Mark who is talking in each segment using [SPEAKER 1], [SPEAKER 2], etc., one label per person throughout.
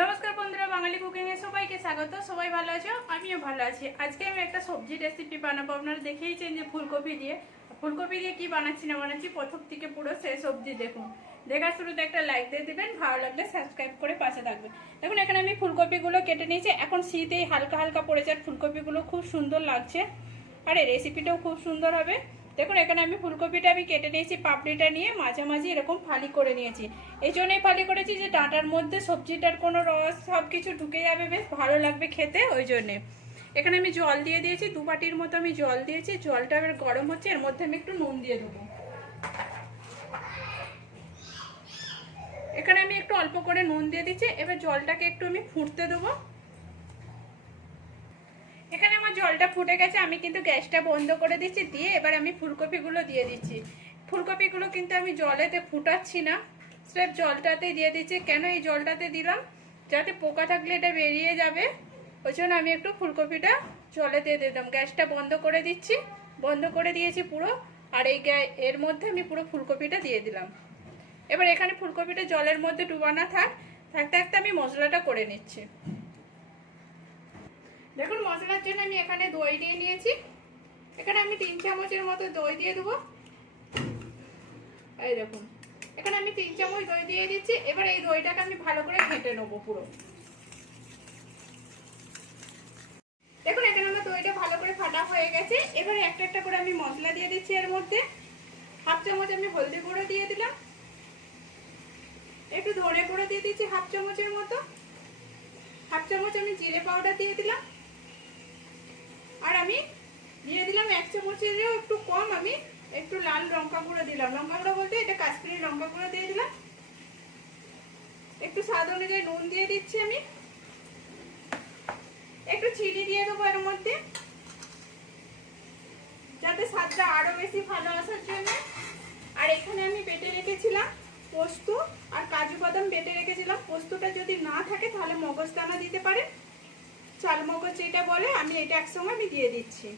[SPEAKER 1] নমস্কার বন্ধুরা, বাঙালি কুকিং এ সবাইকে স্বাগত। সবাই ভালো আছো? আমিও ভালো আছি। আজকে আমি একটা সবজি রেসিপি বানাবো। আপনারা দেখেইছেন যে ফুলকপি দিয়ে। ফুলকপি দিয়ে কি বানাচ্ছি না বানাচ্ছি, প্রথম থেকে পুরো সেই সবজি দেখুন। দেখার শুরুতে একটা লাইক দিয়ে দিবেন, ভালো লাগলে সাবস্ক্রাইব করে পাশে থাকবেন। দেখুন, এখানে আমি ফুলকপিগুলো কেটে নিয়েছি। এখন শীতেই হালকা হালকা পড়েছে আর ফুলকপিগুলো খুব সুন্দর লাগছে। আর এই রেসিপিটাও খুব সুন্দর হবে। দেখুন, এখানে আমি ফুলকপিটা আমি কেটে নিয়েছি, পাপড়িটা নিয়ে মাঝামাঝি এরকম ফালি করে নিয়েছি। এই জন্যই ফালি করেছি যে ডাঁটার মধ্যে সবজিটার কোনো রস সব কিছু ঢুকে যাবে, বেশ ভালো লাগবে খেতে, ওই জন্যে। এখানে আমি জল দিয়ে দিয়েছি, দু বাটির মতো আমি জল দিয়েছি, জলটা এবার গরম হচ্ছে, এর মধ্যে আমি একটু নুন দিয়ে দেবো। এখানে আমি একটু অল্প করে নুন দিয়ে দিচ্ছি, এবার জলটাকে একটু আমি ফুটতে দেবো। জলটা ফুটে গেছে, আমি কিন্তু গ্যাসটা বন্ধ করে দিচ্ছি, দিয়ে এবার আমি ফুলকপিগুলো দিয়ে দিচ্ছি। ফুলকপিগুলো কিন্তু আমি জলেতে ফুটাচ্ছি না, স্রেফ জলটাতে দিয়ে দিচ্ছি। কেন এই জলটাতে দিলাম? যাতে পোকা থাকলে এটা বেরিয়ে যাবে, ওই জন্য আমি একটু ফুলকপিটা জলে দিয়ে দিলাম। গ্যাসটা বন্ধ করে দিচ্ছি, বন্ধ করে দিয়েছি পুরো, আর এই এর মধ্যে আমি পুরো ফুলকপিটা দিয়ে দিলাম। এবার এখানে ফুলকপিটা জলের মধ্যে ডুবানো থাক থাকতে থাকতে আমি মশলাটা করে নিচ্ছি। মশলার জন্য আমি এখানে দই নিয়ে নিয়েছি। এখানে আমি তিন চামচের মতো দই দিয়ে দেবো। এই দেখুন, এখানে আমি তিন চামচ দই দিয়ে দিচ্ছি। এবার এই দইটাকে আমি ভালো করে ঘেঁটে নেব পুরো। দেখুন, এখানে আমার দইটা ভালো করে ফাটা হয়ে গেছে। এবার একটা একটা করে আমি মশলা দিয়ে দিচ্ছি এর মধ্যে। হাফ চামচ আমি হলদি গুঁড়ো দিয়ে দিলাম। একটু ধনে গুঁড়ো দিয়ে দিচ্ছি হাফ চামচের মতো। হাফ চামচ আমি জিরে পাউডার দিয়ে দিলাম আর আমি দিয়ে এক একটু কম, আমি একটু লাল লঙ্কা গুঁড়ো দিলাম। লঙ্কা গুঁড়ো বলতে এটা কাশ্মীরি লঙ্কা গুঁড়ো দিয়ে দিলাম। একটু স্বাদ অনুযায়ী নুন দিয়ে দিচ্ছি আমি। একটু চিনি দিয়ে দেবো এর মধ্যে। যাতে স্বাদটা আরও বেশি ভালো আসার জন্য। আর এখানে আমি বেটে রেখেছিলাম পোস্ত আর কাজু বাদাম বেটে রেখেছিলাম। পোস্তটা যদি না থাকে তাহলে মগজ দানা দিতে পারে চাল মগজ যেটা বলে, আমি এটা একসঙ্গে আমি দিয়ে দিচ্ছি।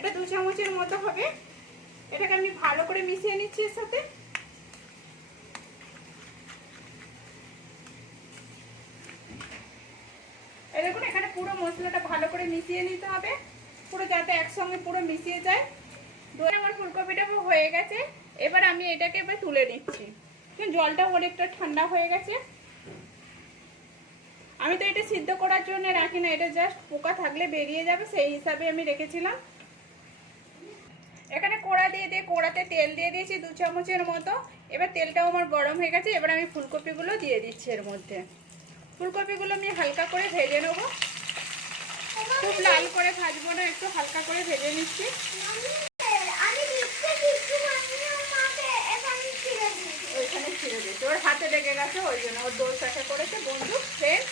[SPEAKER 1] এটা দু চামচের মতো হবে। এটাকে আমি ভালো করে মিশিয়ে নিচ্ছি এর সাথে। দেখুন, এখানে পুরো মশলাটা ভালো করে মিশিয়ে নিতে হবে। পুরো যাতে একসঙ্গে পুরো মিশিয়ে যায়। দই আমার ফুলকপিটা হয়ে গেছে। এবার আমি এটাকে এবার তুলে নিচ্ছি। জলটা অনেকটা ঠান্ডা হয়ে গেছে। আমি তো এটা সিদ্ধ করার জন্য রাখি না, এটা জাস্ট পোকা থাকলে বেরিয়ে যাবে, সেই হিসাবে আমি রেখেছিলাম। এখানে কোড়া দিয়ে দিয়ে, কোড়াতে তেল দিয়ে দিয়েছি দু চামচের মতো। এবার তেলটাও আমার গরম হয়ে গেছে, এবার আমি ফুলকপিগুলো দিয়ে দিচ্ছি এর মধ্যে। ফুলকপিগুলো আমি হালকা করে ভেজে নেব। খুব লাল করে ভাজবো না, একটু হালকা করে ভেজে নিচ্ছি। ওইখানে ওর হাতে লেগে গেছে, ওই জন্য ওর দোষ করেছে। বন্ধু, ফ্রেন্ড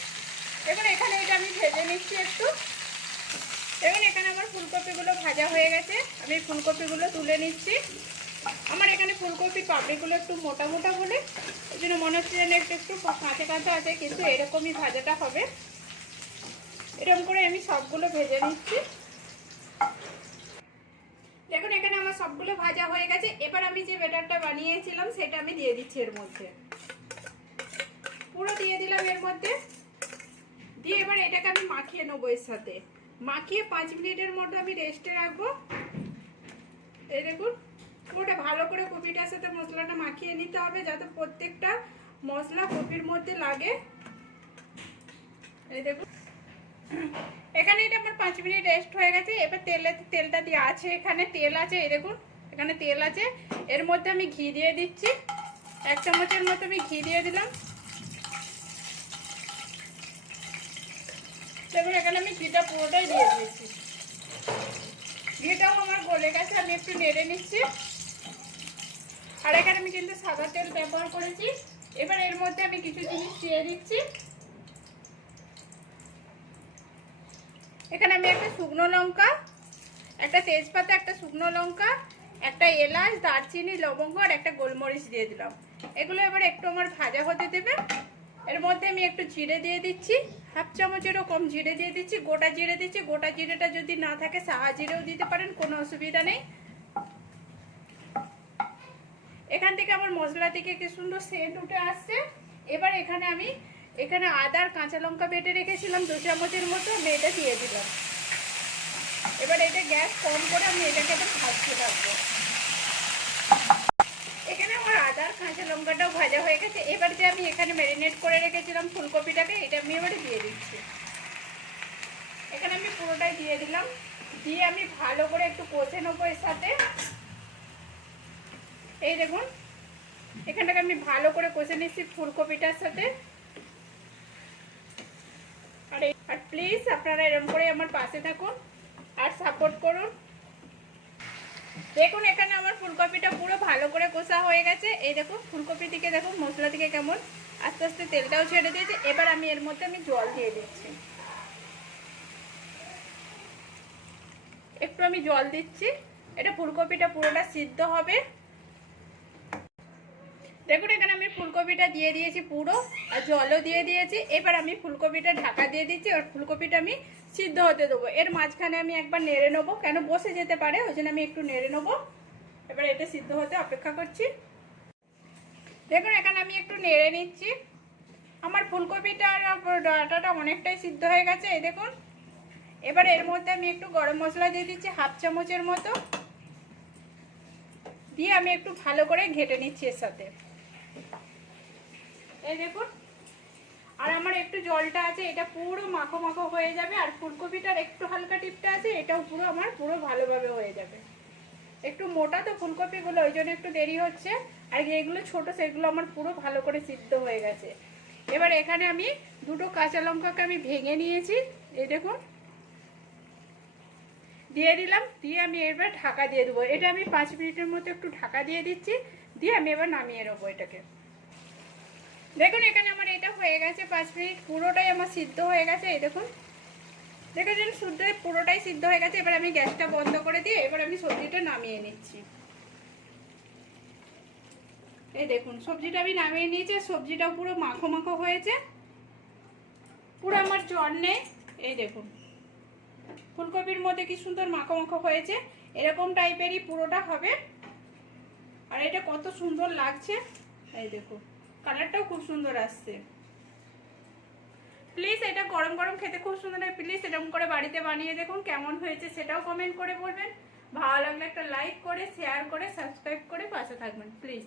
[SPEAKER 1] এবার এখানে এটা আমি ভেজে নিচ্ছি একটু। ফুলকপিগুলো ভাজা হয়ে গেছে। আমি ফুলকপিগুলো তুলে নিচ্ছি। আমার এখানে ফুলকপি পাপড়িগুলো একটু মোটা মোটা বলে ওই জন্য মনে হচ্ছে যেন একটু একটু কাঁচা কাঁচা আছে, কিন্তু এরকমই ভাজাটা হবে। এরকম করে আমি সবগুলো ভেজে নিচ্ছি। দেখুন, এখানে আমার সবগুলো ভাজা হয়ে গেছে। এবার আমি যে বেটারটা বানিয়েছিলাম, সেটা আমি দিয়ে দিচ্ছি এর মধ্যে। পুরো দিয়ে দিলাম এর মধ্যে। দিয়ে এবার এটাকে আমি মাখিয়ে নেব এর সাথে। মাখিয়ে পাঁচ মিনিটের মতো আমি রেস্টে রাখব। এই দেখুন ওটা ভালো করে কপিটার সাথে মশলাটা মাখিয়ে নিতে হবে যাতে প্রত্যেকটা মশলা কপির মধ্যে লাগে। এই দেখুন, এখানে এটা আমার পাঁচ মিনিট রেস্ট হয়ে গেছে। এবার তেলে, তেলটা দিয়ে আছে এখানে, তেল আছে, এই দেখুন, এখানে তেল আছে। এর মধ্যে আমি ঘি দিয়ে দিচ্ছি। এক চামচের মতো আমি ঘি দিয়ে দিলাম। দেখুন, এখানে আমি ঘিটা পুরোটাই দিয়ে দিয়েছি। ঘিটাও আমার গলে গেছে, আমি একটু নেড়ে নিচ্ছি। আর এখানে আমি কিন্তু সাদা তেল ব্যবহার করেছি। এবার এর মধ্যে আমি কিছু জিনিস দিয়ে দিচ্ছি। এখানে আমি একটা শুকনো লঙ্কা, একটা তেজপাতা, একটা শুকনো লঙ্কা, একটা এলাচ, দারচিনি, লবঙ্গ আর একটা গোলমরিচ দিয়ে দিলাম। এগুলো এবার একটু আমার ভাজা হতে দেবে। এর মধ্যে আমি একটু জিরে দিয়ে দিচ্ছি। হাফ চামচেরও কম জিরে দিয়ে দিচ্ছি। গোটা জিরে দিচ্ছি। গোটা জিরেটা যদি না থাকে সাহা জিরেও দিতে পারেন, কোনো অসুবিধা নেই। এখান থেকে আমার মশলা থেকে কি সুন্দর সেন্ট উঠে আসছে। এবার এখানে আমি, এখানে আদা আর কাঁচা লঙ্কা বেটে রেখেছিলাম দু চামচের মতো, আমি এটা দিয়ে দিলাম। এবার এটা গ্যাস কম করে আমি এটাকে ভাজতে থাকব। আদা কাঁচা লঙ্কাটাও ভাজা হয়ে গেছে। এবার যে আমি এখানে ম্যারিনেট করে রেখেছিলাম ফুলকপিটাকে, এটা আমি এবারে দিয়ে দিচ্ছি। এখানে আমি পুরোটাই দিয়ে দিলাম। দিয়ে আমি ভালো করে একটু কষে নেব এর সাথে। এই দেখুন, এখানটাকে আমি ভালো করে কষে নিচ্ছি ফুলকপিটার সাথে। আর আর প্লিজ আপনারা এরকম করে আমার পাশে থাকুন আর সাপোর্ট করুন। দেখুন এখানে ফুলকপিটা পুরো ভালো করে কষা হয়ে গেছে। এই দেখুন ফুলকপি থেকে দেখুন মশলা থেকে কেমন আস্তে আস্তে তেলটাও ছেড়ে দিয়েছে। এবার আমি এর মধ্যে আমি জল দিয়ে দিচ্ছি। একটু আমি জল দিচ্ছি। এটা ফুলকপিটা পুরোটা সিদ্ধ হবে। দেখুন, এখানে আমি ফুলকপিটা দিয়ে দিয়েছি পুরো আর জলও দিয়ে দিয়েছি। এবার আমি ফুলকপিটা ঢাকা দিয়ে দিচ্ছি আর ফুলকপিটা আমি সিদ্ধ হতে দেবো। এর মাঝখানে আমি একবার নেড়ে নেব। কেন? বসে যেতে পারে, ওই জন্য আমি একটু নেড়ে নেব। এবার এটা সিদ্ধ হতে অপেক্ষা করছি। দেখুন, এখানে আমি একটু নেড়ে নিচ্ছি। আমার ফুলকপিটার ডাটাটা অনেকটাই সিদ্ধ হয়ে গেছে, এই দেখুন। এবার এর মধ্যে আমি একটু গরম মশলা দিয়ে দিচ্ছি, হাফ চামচের মতো। দিয়ে আমি একটু ভালো করে ঘেটে নিচ্ছি এর সাথে। এই দেখুন, আর আমার একটু জলটা আছে, এটা পুরো মাখো মাখো হয়ে যাবে, আর ফুলকপিটার একটু হালকা টিপটা আছে, এটাও পুরো আমার পুরো ভালোভাবে হয়ে যাবে। একটু মোটা তো ফুলকপিগুলো, ওই জন্য একটু দেরি হচ্ছে। আর যেগুলো ছোট, সেগুলো আমার পুরো ভালো করে সিদ্ধ হয়ে গেছে। এবার এখানে আমি দুটো কাঁচা লঙ্কাকে আমি ভেঙে নিয়েছি, এই দেখুন। দিয়ে দিলাম, দিয়ে আমি এবার ঢাকা দিয়ে দেবো। এটা আমি পাঁচ মিনিটের মতো একটু ঢাকা দিয়ে দিচ্ছি, দিয়ে আমি এবার নামিয়ে নেব এটাকে। দেখুন, এখানে আমার এটা হয়ে গেছে পাঁচ মিনিট, পুরোটাই আমার সিদ্ধ হয়ে গেছে, এই দেখুন। দেখেছেন শুদ্ধ পুরোটাই সিদ্ধ হয়ে গেছে, এবার আমি গ্যাসটা বন্ধ করে দিয়ে এবার আমি সবজিটা নামিয়ে নিচ্ছি। এই দেখুন, সবজিটা আমি নামিয়ে নিয়েছি সবজিটাও পুরো মাখো মাখো হয়েছে। পুরো আমার জল নেই। এই দেখুন, ফুলকপির মধ্যে কি সুন্দর মাখো মাখো হয়েছে, এরকম টাইপেরই পুরোটা হবে। আর এটা কত সুন্দর লাগছে। এই দেখুন, কালারটাও খুব সুন্দর আসছে। প্লিজ এটা গরম গরম খেতে খুব সুন্দর হয় প্লিজ এরকম করে বাড়িতে বানিয়ে দেখুন কেমন হয়েছে সেটাও কমেন্ট করে বলবেন। ভালো লাগলে একটা লাইক করে শেয়ার করে সাবস্ক্রাইব করে পাশে থাকবেন প্লিজ